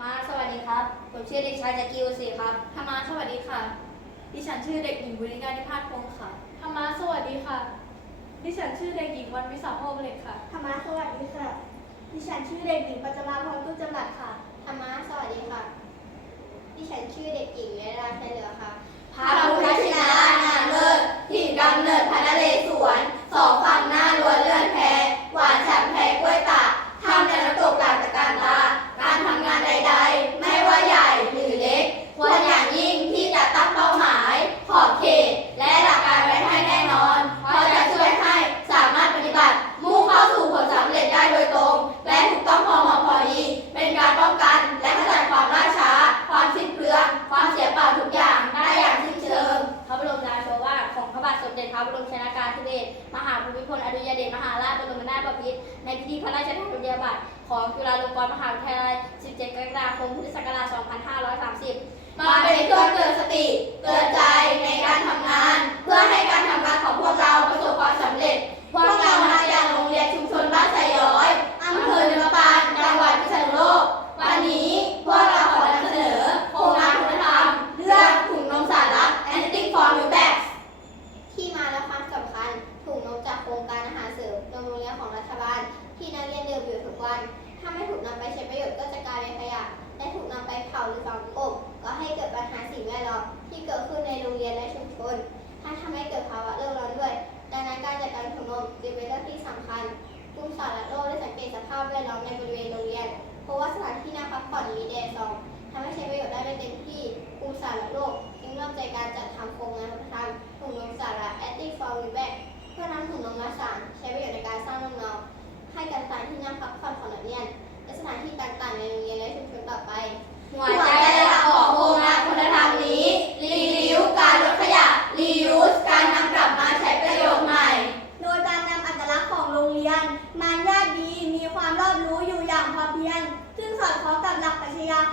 มาสวัสดีครับ ผมชื่อเด็กชายจักรีวศรีครับธรรมาสวัสดีค่ะ ดิฉันชื่อเด็กหญิงบุริการนิพาสพงศ์ค่ะธรรมาสวัสดีค่ะ ดิฉันชื่อเด็กหญิงวันวิสาโภคเล็กค่ะธรรมะสวัสดีค่ะ ดิฉันชื่อเด็กหญิงปัจจมาพรตุ้จำรัดค่ะธรรมะสวัสดีค่ะ ดิฉันชื่อเด็กหญิงเวลาชัยเหลือค่ะพระพุทธชินราชนามเลิศถิ่นกำเนิดพ พลอดุลยเดชมหาราชบรมนาถบพิตรในพิธีพระราชทานปริญญาบัตรของจุฬาลงกรณ์มหาวิทยาลัย 17 กรกฎาคม พุทธศักราช 2530 มาเป็นเครื่องเตือนสติเตือนใจในการทำงาน เพื่อให้การทำงานของ รัฐบาล ที่นักเรียนดื่มอยู่ทุกวัน ถ้าไม่ถูกนำไปใช้ประโยชน์ก็จะกลายเป็นขยะ และถูกนำไปเผาหรือฝังกบก็ให้เกิดปัญหาสิ่งแวดล้อมที่เกิดขึ้นในโรงเรียนและชุมชนถ้าทำให้เกิดภาวะโลกร้อนด้วย ดังนั้นการจัดการถุงนมจึงเป็นเรื่องที่สำคัญกลุ่มสารโลกได้สังเกตสภาพแวดล้อมในบริเวณโรงเรียน เพราะว่าสถานที่นั่งพักผ่อนมีแดดส่องทำให้ใช้ประโยชน์ได้ไม่เต็มที่กลุ่มสารโลกจึงเริ่มใจการจัดทำโครงงา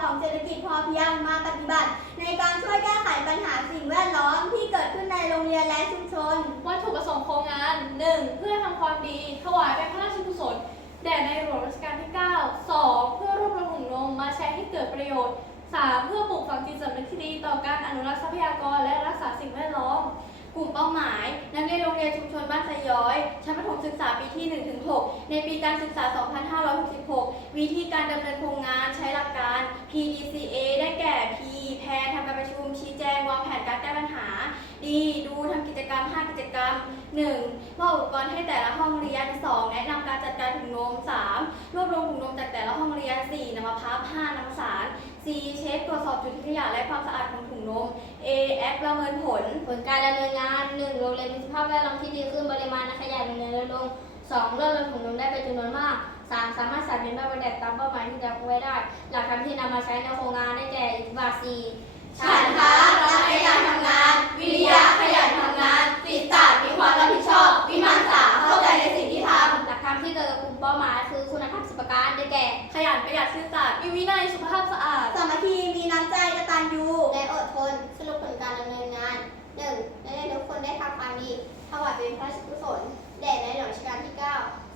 ของเศรษฐกิจพอเพียงมาปฏิบัติ ในการช่วยแก้ไขปัญหาสิ่งแวดล้อมที่เกิดขึ้นในโรงเรียนและชุมชน วัตถุประสงค์โครงงาน 1. เพื่อทำความดี ถวายเป็นพระราชกุศลแด่ในหลวงรัชกาลที่ 9 2. เพื่อรวบรวมถุงนมมาใช้ให้เกิดประโยชน์ 3. เพื่อปลูกฝังจิตสำนึกที่ดีต่อการอนุรักษ์ทรัพยากรและรักษาสิ่งแวดล้อม กลุ่มเป้าหมาย นักเรียนโรงเรียนชุมชนบ้านไซย้อย ชั้นประถมศึกษาปีที่ 1-6 ในปีการศึกษา 2566 วิธีการดำเนินโครงงานใช้หลักการ PDCA ได้แก่ P แพนทำการประชุม ชี้แจง วางแผนการแก้ปัญหา D ดูทำกิจกรรม 5 กิจกรรม 1. มอบอุปกรณ์ให้แต่ละห้องเรียน 2. แนะนำการจัดการถุงนม 3. รวบรวมถุงนมจากแต่ละห้องเรียน 4. นำมาพับ 5. นำมาสาร C เช็คตรวจสอบจุดขยะและความสะอาดของถุงนม A แอปประเมินผล ผลการดำเนินงาน 1. โรงเรียนมีสภาพแวดล้อมที่ดีขึ้นปริมาณนักขยะมีน้อนลง 2. ลดลดถุงนมได้เป็นจำนวนมาก 3. สามารถสานเป็นแบบประดับตามเป้าหมายที่จะไว้ได้ หลักธรรมที่นำมาใช้ในโครงงานได้แก่อิทธิบาท4ฉันทะรักในการทำงาน วิริยะขยันทำงานจิตตะมีความรับผิดชอบ คนได้ทำความดีถวายเป็นพระราชกุศลแด่ในหลวงรัชกาลที่ 9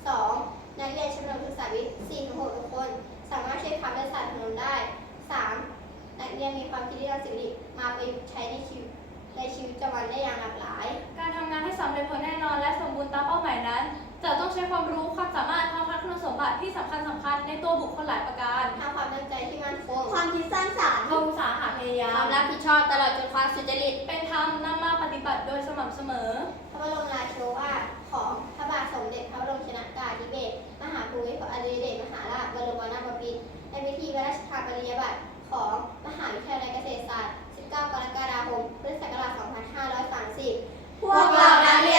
2. นักเรียนชั้นประถมศึกษาวิทย์4-6ทุกคน สามารถใช้พับและสารถนนได้ 3. นักเรียนมีความคิดที่รักสิ่งดีมาประยุกต์ใช้ในชีวิตในชีวิตประจำวันได้อย่างหลากหลาย การทำงานให้สำเร็จผลแน่นอนและสมบูรณ์ตามเป้าหมายนั้น จะต้องใช้ความรู้ความสามารถพร้อมทั้งคุณสมบัติที่สำคัญสำคัญในตัวบุคคลหลายประการทำความตั้งใจที่มั่นคงความคิดสร้างสรรค์ความอุตสาหะพยายาความมรับผิดชอบตลอดจนความสุจริต เป็นธรรมนำมาปฏิบัติโดยส ม่ำเสมอ พระบรมราโชวาทของพระบาทสมเด็จพระบรมชนากาธิเบศรมหาภูมิพลอดุลยเดชมหาราชบรมนาถบพิตรในพิธีพระราชทานปริญญาบัตรของมหาวิทยาลัยเกษตรศาสตร์ 19 กรกฎาคม พุทธศักราช 2530ำพวกเรานักเรียนโรงเรียนช